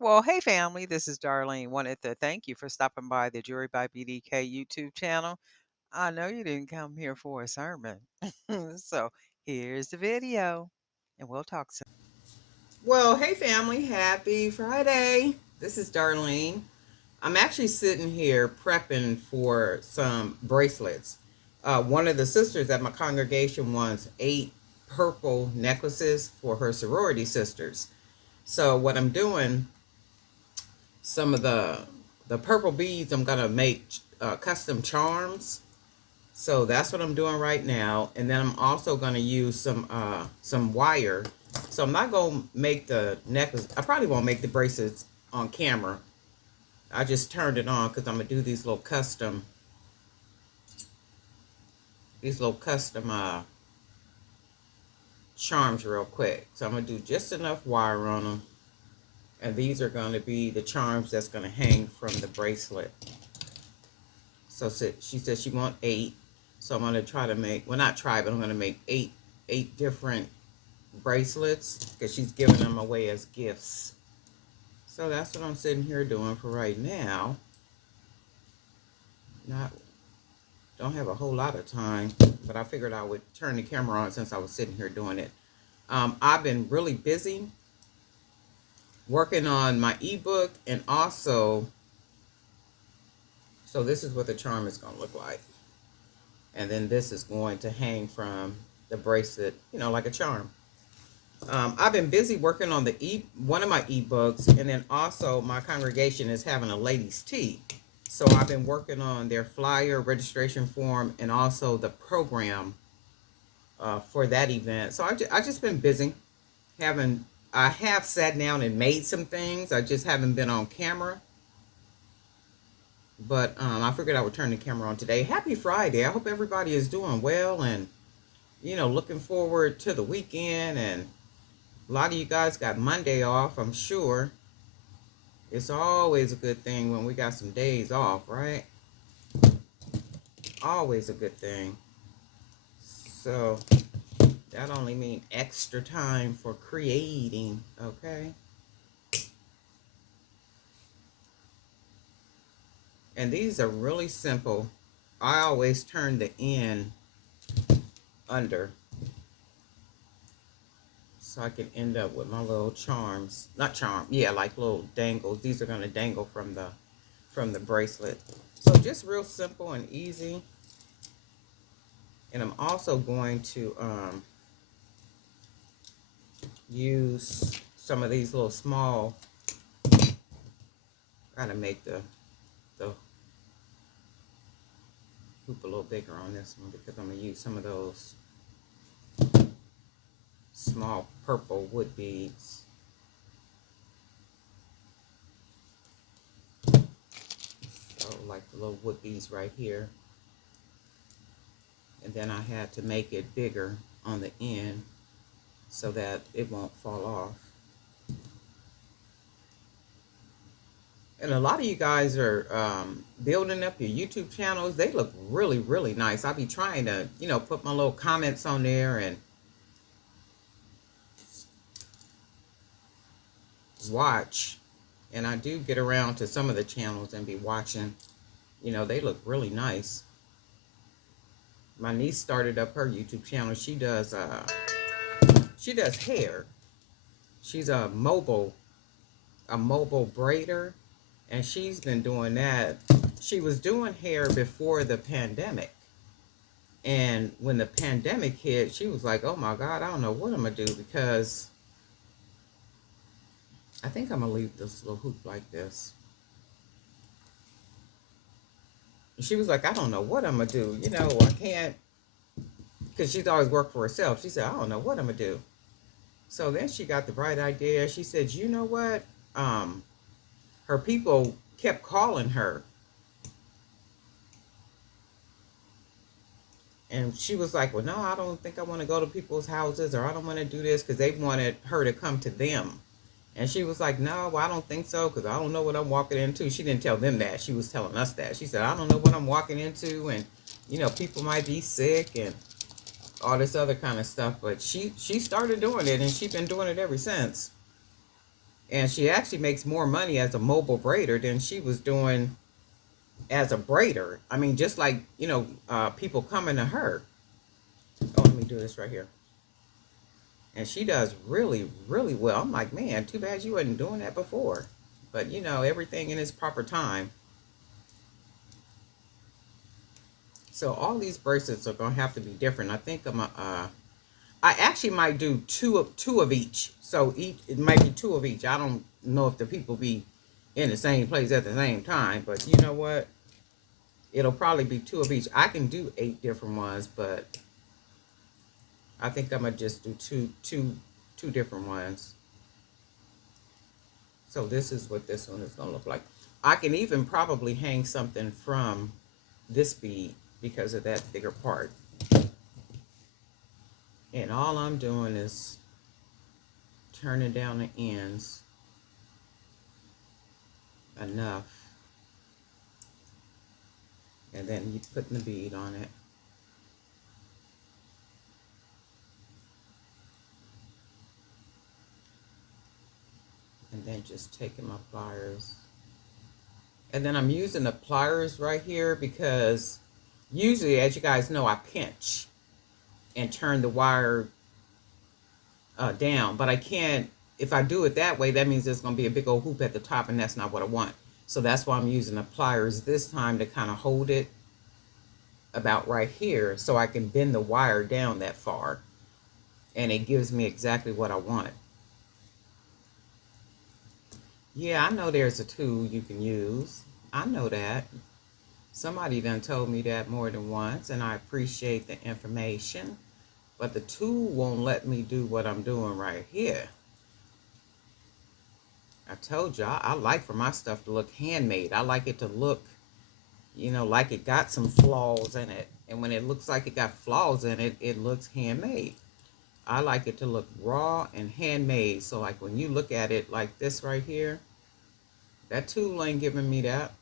Well, hey family, this is Darlene. Wanted to thank you for stopping by the Jury by BDK YouTube channel. I know you didn't come here for a sermon. So here's the video, and we'll talk soon. Well, hey family, happy Friday. This is Darlene. I'm actually sitting here prepping for some bracelets. One of the sisters at my congregation wants 8 purple necklaces for her sorority sisters. So what I'm doing, some of the purple beads, I'm gonna make custom charms. So that's what I'm doing right now, and then I'm also gonna use some wire. So I'm not gonna make the necklace. I probably won't make the bracelets on camera. I just turned it on because I'm gonna do these little custom charms real quick. So I'm gonna do just enough wire on them, and these are gonna be the charms that's gonna hang from the bracelet. So she said she want 8. So I'm gonna try to make, well, not try, but I'm gonna make eight different bracelets because she's giving them away as gifts. So that's what I'm sitting here doing for right now. Not Don't have a whole lot of time, but I figured I would turn the camera on since I was sitting here doing it. I've been really busy working on my ebook, and also, so this is what the charm is going to look like, and then this is going to hang from the bracelet, like a charm. I've been busy working on one of my ebooks, and then also my congregation is having a ladies' tea. So I've been working on their flyer registration form and also the program for that event. So I just been busy. Having I have sat down and made some things. I just haven't been on camera. But I figured I would turn the camera on today. Happy Friday! I hope everybody is doing well and looking forward to the weekend. And a lot of you guys got Monday off, I'm sure. It's always a good thing when we got some days off, right? Always a good thing. So that only means extra time for creating, okay? And these are really simple. I always turn the end under so I can end up with my little charms. Not charm, yeah, like little dangles. These are gonna dangle from the bracelet. So just real simple and easy. And I'm also going to use some of these little small. Gotta make the hoop a little bigger on this one because I'm gonna use some of those small purple wood beads. So like the little wood beads right here. And then I had to make it bigger on the end so that it won't fall off. And a lot of you guys are building up your YouTube channels. They look really, really nice. I'll be trying to, put my little comments on there and watch. And I do get around to some of the channels and be watching. They look really nice. My niece started up her YouTube channel. She does hair. She's a mobile braider, and she's been doing that. She was doing hair before the pandemic, and when the pandemic hit, she was like, "Oh my God, I don't know what I'm gonna do," because I think I'm gonna leave this little hoop like this. She was like, "I don't know what I'm gonna do. I can't," because she's always worked for herself. She said, "I don't know what I'm gonna do." So then she got the bright idea. She said, "You know what?" Her people kept calling her, and she was like, "Well, no, I don't think I want to go to people's houses, or I don't want to do this," because they wanted her to come to them. And she was like, "No, well, I don't think so, because I don't know what I'm walking into." She didn't tell them that. She was telling us that. She said, "I don't know what I'm walking into, and people might be sick and all this other kind of stuff." But she started doing it, and she's been doing it ever since. And she actually makes more money as a mobile braider than she was doing as a braider. I mean, just like, people coming to her. Oh, let me do this right here. And she does really, really well. I'm like, man, too bad you wasn't doing that before. But, everything in its proper time. So all these bracelets are gonna have to be different. I think I actually might do two of each. So each it might be two of each. I don't know if the people be in the same place at the same time, but you know what? It'll probably be two of each. I can do 8 different ones, but I think I'm gonna just do two different ones. So this is what this one is gonna look like. I can even probably hang something from this bead because of that bigger part. And all I'm doing is turning down the ends enough, and then you putting the bead on it. And then just taking my pliers. And then I'm using the pliers right here because usually, as you guys know, I pinch and turn the wire down. But I can't, if I do it that way, that means there's going to be a big old hoop at the top, and that's not what I want. So that's why I'm using the pliers this time to kind of hold it about right here so I can bend the wire down that far. And it gives me exactly what I want. Yeah, I know there's a tool you can use. I know that. Somebody done told me that more than once, and I appreciate the information. But the tool won't let me do what I'm doing right here. I told you, I like for my stuff to look handmade. I like it to look, like it got some flaws in it. And when it looks like it got flaws in it, it looks handmade. I like it to look raw and handmade. So like when you look at it like this right here, that tool ain't giving me that.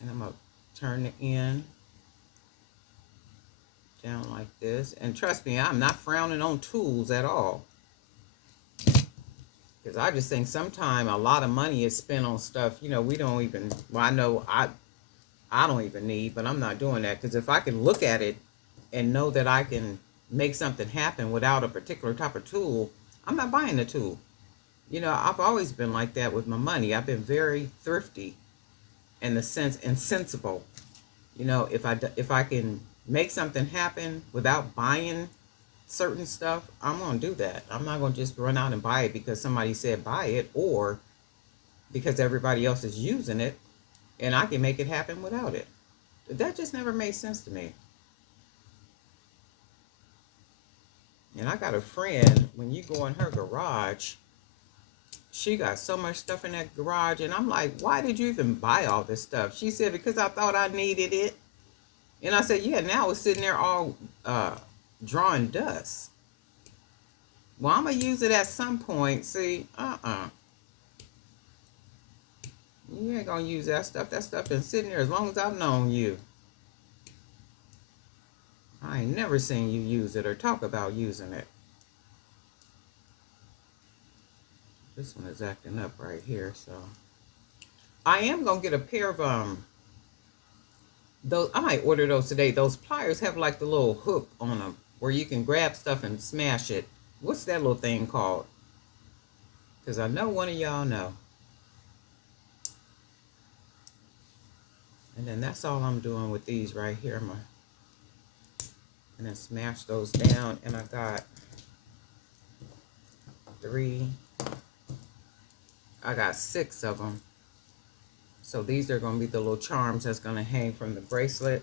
And I'm going to turn the end down like this. And trust me, I'm not frowning on tools at all. Because I just think sometimes a lot of money is spent on stuff, we don't even, well, I know I don't even need, but I'm not doing that. Because if I can look at it and know that I can make something happen without a particular type of tool, I'm not buying the tool. I've always been like that with my money. I've been very thrifty in the sense and sensible. If I can make something happen without buying certain stuff, I'm gonna do that. I'm not gonna just run out and buy it because somebody said buy it, or because everybody else is using it and I can make it happen without it. That just never made sense to me. And I got a friend, when you go in her garage, she got so much stuff in that garage, and I'm like, why did you even buy all this stuff? She said, because I thought I needed it. And I said, yeah, now it's sitting there all drawing dust. Well, I'm going to use it at some point. See, you ain't going to use that stuff. That stuff been sitting there as long as I've known you. I ain't never seen you use it or talk about using it. This one is acting up right here, so. I am going to get a pair of, those, I might order those today. Those pliers have like the little hook on them where you can grab stuff and smash it. What's that little thing called? Because I know one of y'all know. And then that's all I'm doing with these right here. And then smash those down. And I got 3. I got 6 of them. So these are going to be the little charms that's going to hang from the bracelet.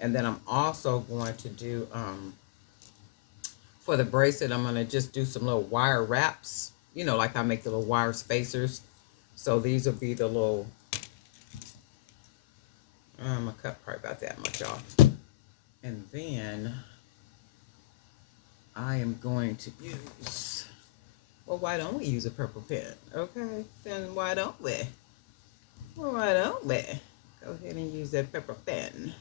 And then I'm also going to do, for the bracelet, I'm going to just do some little wire wraps. Like I make the little wire spacers. So these will be the little, I'm going to cut probably about that much off. And then I am going to use, well, why don't we use a purple pen? Okay, then why don't we? Well, why don't we? Go ahead and use that purple pen.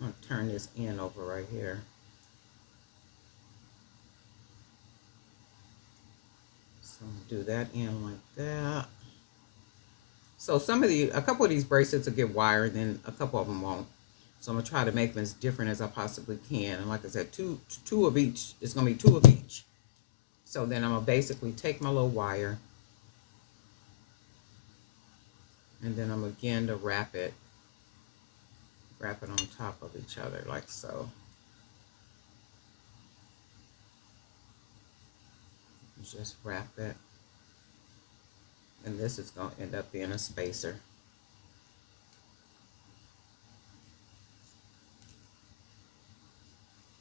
I'm going to turn this in over right here. So So I'm gonna do that end like that. So a couple of these bracelets will get wired, and then a couple of them won't. So I'm gonna try to make them as different as I possibly can. And like I said, two of each. It's gonna be two of each. So then I'm gonna basically take my little wire, and then I'm again to wrap it on top of each other like so. Just wrap it, and this is gonna end up being a spacer.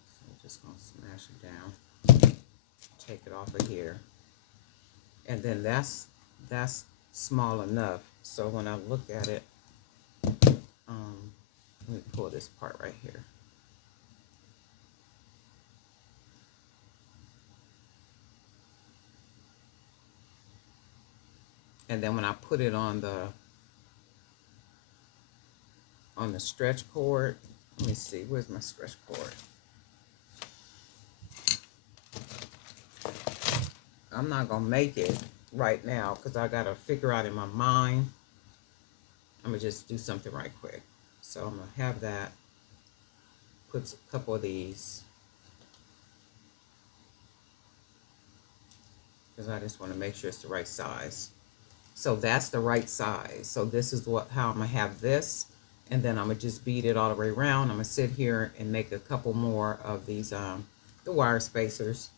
So I'm just gonna smash it down, take it off of here, and then that's small enough. So when I look at it, let me pull this part right here. And then when I put it on the stretch cord, let me see, where's my stretch cord? I'm not gonna make it right now because I gotta figure out in my mind. I'm gonna just do something right quick. So I'm gonna have that, put a couple of these, because I just want to make sure it's the right size. So that's the right size. So this is how I'm gonna have this, and then I'm gonna just bead it all the way around. I'm gonna sit here and make a couple more of these the wire spacers,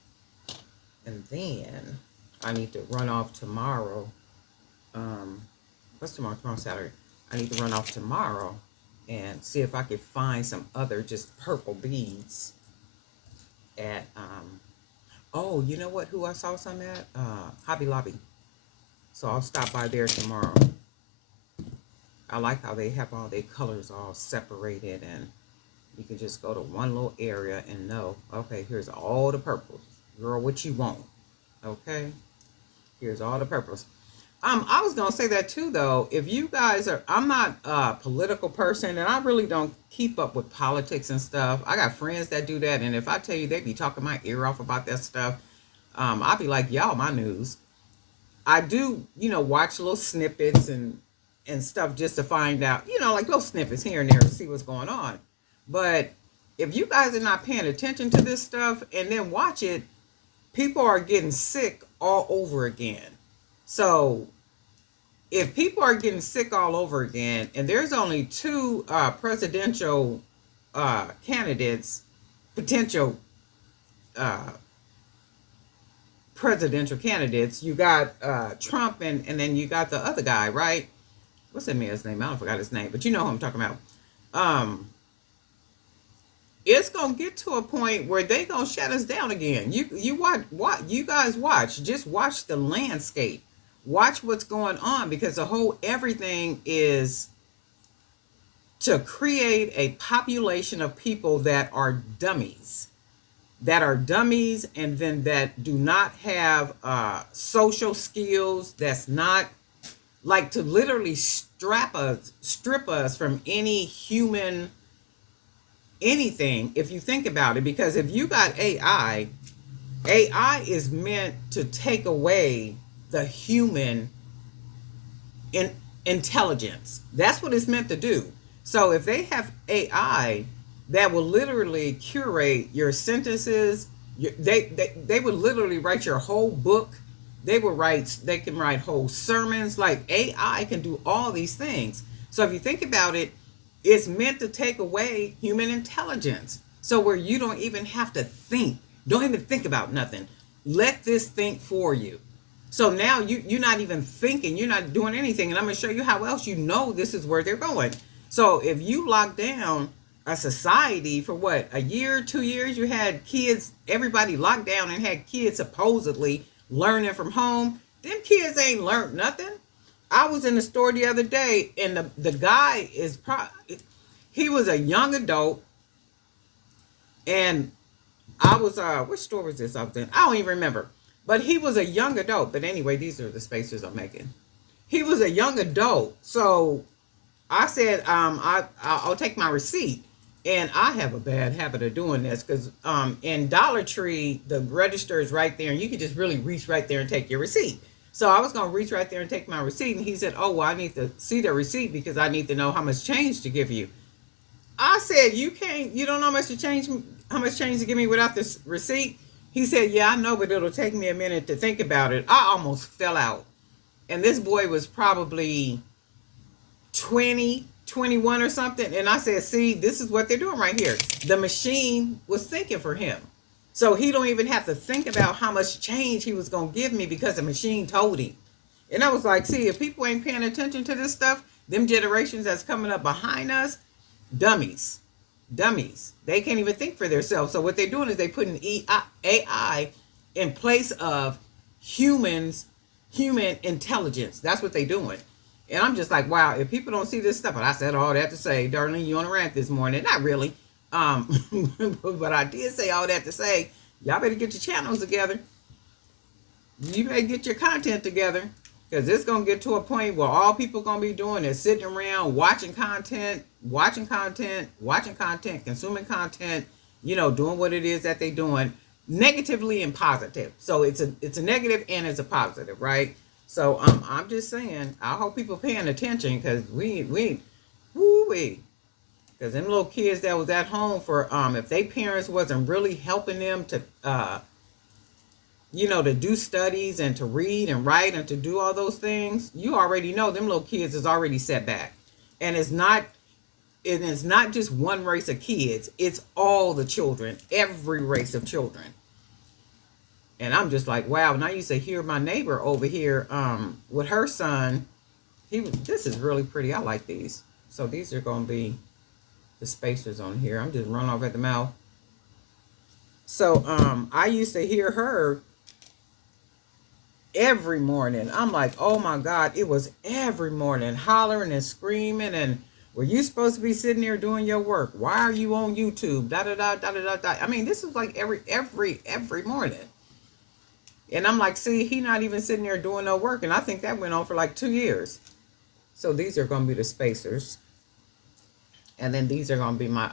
and then I need to run off tomorrow. What's tomorrow? Tomorrow's Saturday. I need to run off tomorrow and see if I could find some other just purple beads at oh, you know what, who I saw some at? Hobby Lobby. So I'll stop by there tomorrow. I like how they have all their colors all separated, and you can just go to one little area and know, okay, here's all the purples. Girl, what you want? Okay, here's all the purples. I was gonna say that too, though. If you guys are, I'm not a political person, and I really don't keep up with politics and stuff. I got friends that do that, and if I tell you they be talking my ear off about that stuff, I'll be like, y'all, my news. I do, watch little snippets and stuff just to find out, like little snippets here and there to see what's going on. But if you guys are not paying attention to this stuff and then watch it, people are getting sick all over again. So if people are getting sick all over again, and there's only two presidential candidates, potential uh, presidential candidates, you got Trump, and then you got the other guy, right? What's that man's name? I don't forgot his name, but you know who I'm talking about. Um, it's gonna get to a point where they gonna shut us down again. You watch, what you guys watch. Just watch the landscape. Watch what's going on, because the whole everything is to create a population of people that are dummies, and then that do not have social skills. That's not like to literally strip us from any human anything, if you think about it. Because if you got AI is meant to take away the human in intelligence. That's what it's meant to do. So if they have AI that will literally curate your sentences, they would literally write your whole book. They can write whole sermons. Like, AI can do all these things. So if you think about it, it's meant to take away human intelligence. So where you don't even have to think, don't even think about nothing. Let this think for you. So now you're not even thinking, you're not doing anything. And I'm going to show you how else you know this is where they're going. So if you lock down a society for what, a year, 2 years, you had kids, everybody locked down and had kids supposedly learning from home. Them kids ain't learned nothing. I was in the store the other day, and the guy he was a young adult, and I was which store was this I was in? I don't even remember. But he was a young adult. But anyway, these are the spacers I'm making. He was a young adult. So I said, I'll take my receipt. And I have a bad habit of doing this because in Dollar Tree, the register is right there, and you can just really reach right there and take your receipt. So I was going to reach right there and take my receipt, and he said, "Oh, well, I need to see the receipt because I need to know how much change to give you." I said, "You can't. You don't know how much change to give me without this receipt." He said, "Yeah, I know, but it'll take me a minute to think about it." I almost fell out, and this boy was probably 20, 21 or something. And I said, "See, this is what they're doing right here." The machine was thinking for him. So he don't even have to think about how much change he was going to give me because the machine told him. And I was like, see, if people ain't paying attention to this stuff, them generations that's coming up behind us, dummies. Dummies. They can't even think for themselves. So what they're doing is they putting AI in place of humans, human intelligence. That's what they're doing. And I'm just like, wow, if people don't see this stuff, and I said all that to say, Darlene, you on a rant this morning. Not really. But I did say all that to say, y'all better get your channels together. You better get your content together. Because it's going to get to a point where all people going to be doing is sitting around watching content, consuming content, doing what it is that they're doing, negatively and positive. So it's a negative and it's a positive, right? So I'm just saying, I hope people paying attention because we woo we because them little kids that was at home for if they parents wasn't really helping them to to do studies and to read and write and to do all those things, you already know them little kids is already set back. And it's not just one race of kids, it's all the children, every race of children. And I'm just like, wow. And I used to hear my neighbor over here with her son. This is really pretty. I like these. So these are going to be the spacers on here. I'm just running off at the mouth. So I used to hear her every morning. I'm like, oh my God, it was every morning hollering and screaming. And were you supposed to be sitting there doing your work? Why are you on YouTube? Da da da da da da. I mean, this is like every morning. And I'm like, see, he not even sitting there doing no work. And I think that went on for like 2 years. So these are going to be the spacers. And then these are going to be my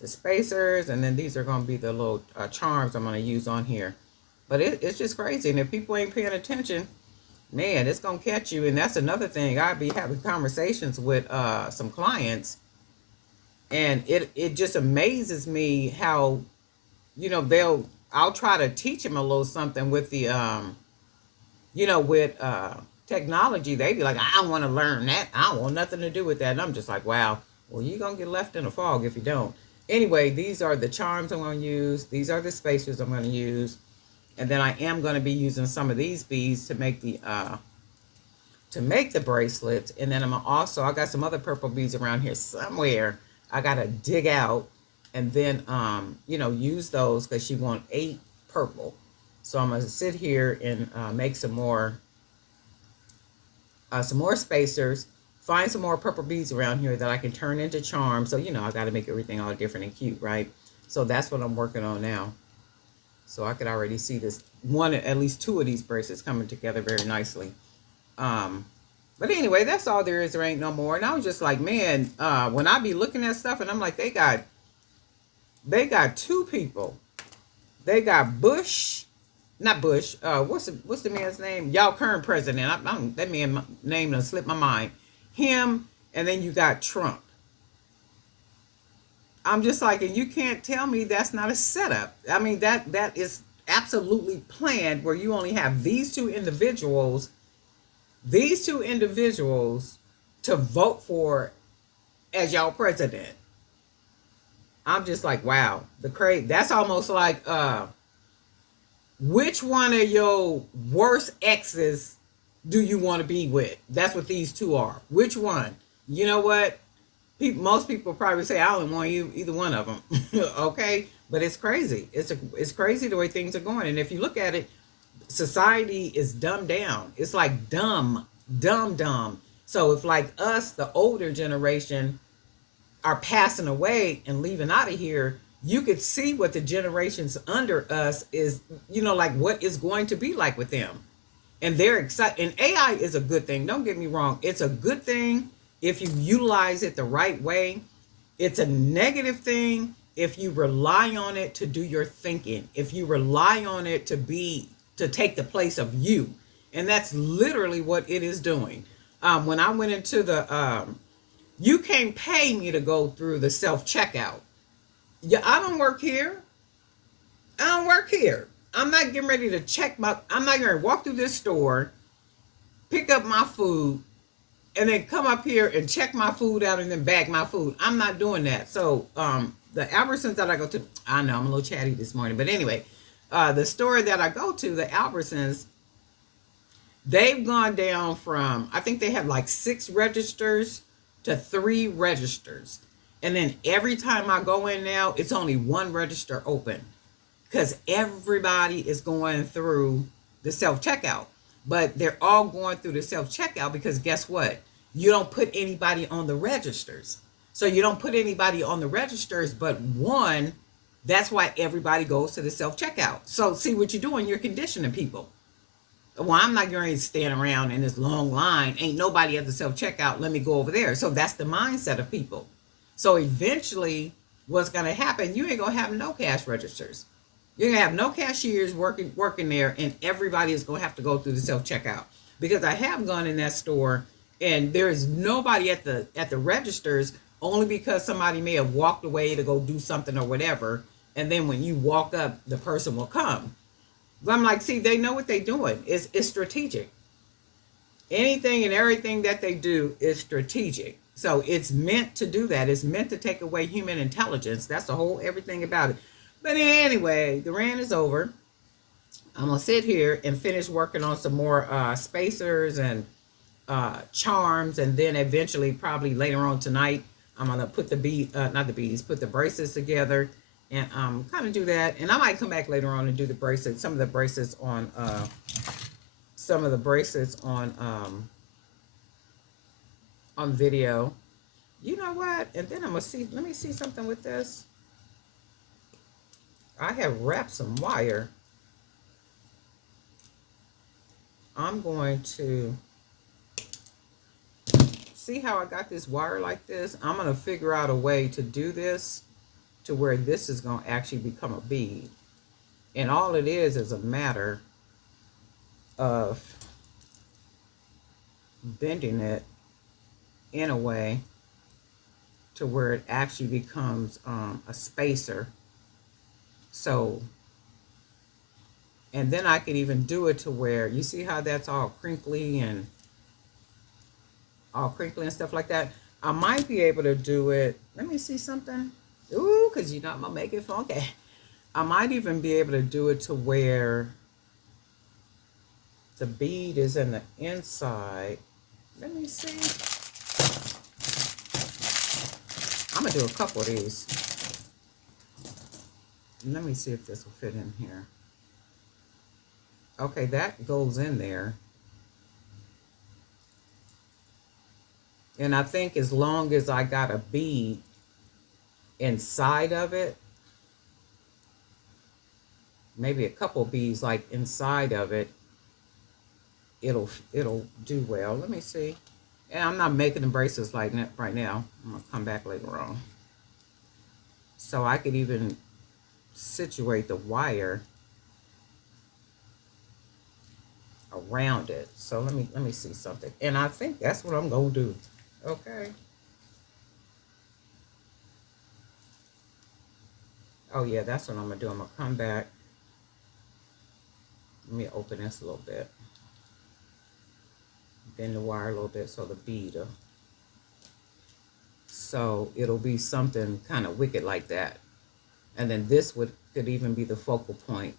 the spacers. And then these are going to be the little charms I'm going to use on here. But it's just crazy. And if people ain't paying attention, man, it's going to catch you. And that's another thing. I'd be having conversations with some clients. And it just amazes me how, I'll try to teach them a little something with the, with technology. They be like, I don't want to learn that. I don't want nothing to do with that. And I'm just like, wow, well, you're going to get left in a fog if you don't. Anyway, these are the charms I'm going to use. These are the spacers I'm going to use. And then I am going to be using some of these beads to make the bracelets. And then I got some other purple beads around here somewhere. I got to dig out and then use those because she want 8 purple. So I'm going to sit here and make some more spacers, find some more purple beads around here that I can turn into charms. So I got to make everything all different and cute, right? So that's what I'm working on now. So I could already see this at least 2 of these bracelets coming together very nicely. But anyway, that's all there is. There ain't no more. And I was just like, man, when I be looking at stuff and I'm like, they got 2 people. They got Bush, not Bush. What's the man's name? Y'all current president. That man name done slipped my mind. Him, and then you got Trump. I'm just like, and you can't tell me that's not a setup. I mean, that is absolutely planned where you only have these two individuals to vote for as y'all president. I'm just like, wow, that's almost like which one of your worst exes do you want to be with? That's what these two are. Which one? You know what? Most people probably say I don't want either one of them. Okay, but it's crazy. It's crazy the way things are going. And if you look at it, society is dumbed down. It's like dumb. So if like us, the older generation, are passing away and leaving out of here, you could see what the generations under us is, like what is going to be like with them. And they're excited. And AI is a good thing. Don't get me wrong. It's a good thing if you utilize it the right way. It's a negative thing if you rely on it to do your thinking, if you rely on it to take the place of you. And that's literally what it is doing. When I went into you can't pay me to go through the self checkout. Yeah, I don't work here. I don't work here. I'm not getting ready to I'm not going to walk through this store, pick up my food, and then come up here and check my food out and then bag my food. I'm not doing that. So the Albertsons that I go to, I know I'm a little chatty this morning, but anyway, the store that I go to, the Albertsons, they've gone down from, I think they have like 6 registers to 3 registers. And then every time I go in now, it's only one register open because everybody is going through the self checkout. But they're all going through the self checkout because guess what? You don't put anybody on the registers. So you don't put anybody on the registers, but one, that's why everybody goes to the self checkout. So see what you're doing, you're conditioning people. Well, I'm not going to stand around in this long line. Ain't nobody at the self checkout. Let me go over there. So that's the mindset of people. So eventually, what's going to happen? You ain't going to have no cash registers. You're gonna have no cashiers working there, and everybody is gonna have to go through the self checkout. Because I have gone in that store, and there is nobody at the registers, only because somebody may have walked away to go do something or whatever. And then when you walk up, the person will come. But I'm like, see, they know what they're doing. It's strategic. Anything and everything that they do is strategic. So it's meant to do that. It's meant to take away human intelligence. That's the whole everything about it. But anyway, the rant is over. I'm gonna sit here and finish working on some more spacers and charms, and then eventually, probably later on tonight, I'm gonna put not the beads, put the bracelets together, and kind of do that. And I might come back later on and do the bracelets, some of the bracelets on video. You know what? And then I'm gonna see. Let me see something with this. I have wrapped some wire. I'm going to see how I got this wire like this. I'm going to figure out a way to do this to where this is going to actually become a bead. And all it is a matter of bending it in a way to where it actually becomes a spacer. So, and then I could even do it to where, you see how that's all crinkly and stuff like that. I might be able to do it. Let me see something. Ooh, because you know I'm going to make it funky. I might even be able to do it to where the bead is in the inside. Let me see. I'm going to do a couple of these. Let me see if this will fit in here. Okay, that goes in there. And I think as long as I got a bead inside of it, maybe a couple beads like inside of it, it'll do well. Let me see. And I'm not making the bracelets like that right now. I'm gonna come back later on. So I could even situate the wire around it. So let me see something. And I think that's what I'm gonna do. Okay. Oh yeah, that's what I'm gonna do. I'm gonna come back. Let me open this a little bit. Bend the wire a little bit so the bead. So it'll be something kind of wicked like that. And then this could even be the focal point.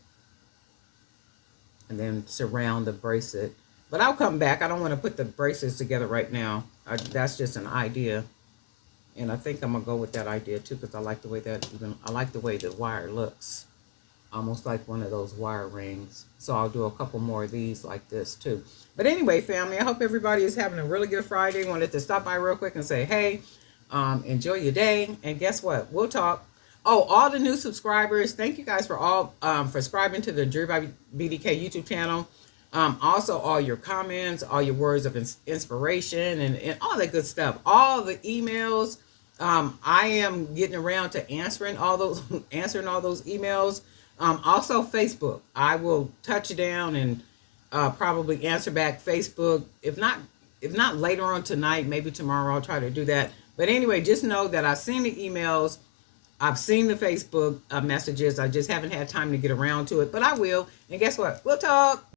And then surround the bracelet. But I'll come back. I don't want to put the bracelets together right now. That's just an idea. And I think I'm gonna go with that idea too, because I like the way the wire looks. Almost like one of those wire rings. So I'll do a couple more of these like this too. But anyway, family, I hope everybody is having a really good Friday. Wanted to stop by real quick and say, hey, enjoy your day. And guess what? We'll talk. Oh, all the new subscribers, thank you guys for all subscribing to the Drew by BDK YouTube channel. Also, all your comments, all your words of inspiration, and all that good stuff. All the emails. I am getting around to answering all those answering all those emails. Also Facebook, I will touch down and probably answer back Facebook. If not later on tonight, maybe tomorrow I'll try to do that. But anyway, just know that I've seen the emails, I've seen the Facebook messages. I just haven't had time to get around to it, but I will. And guess what? We'll talk.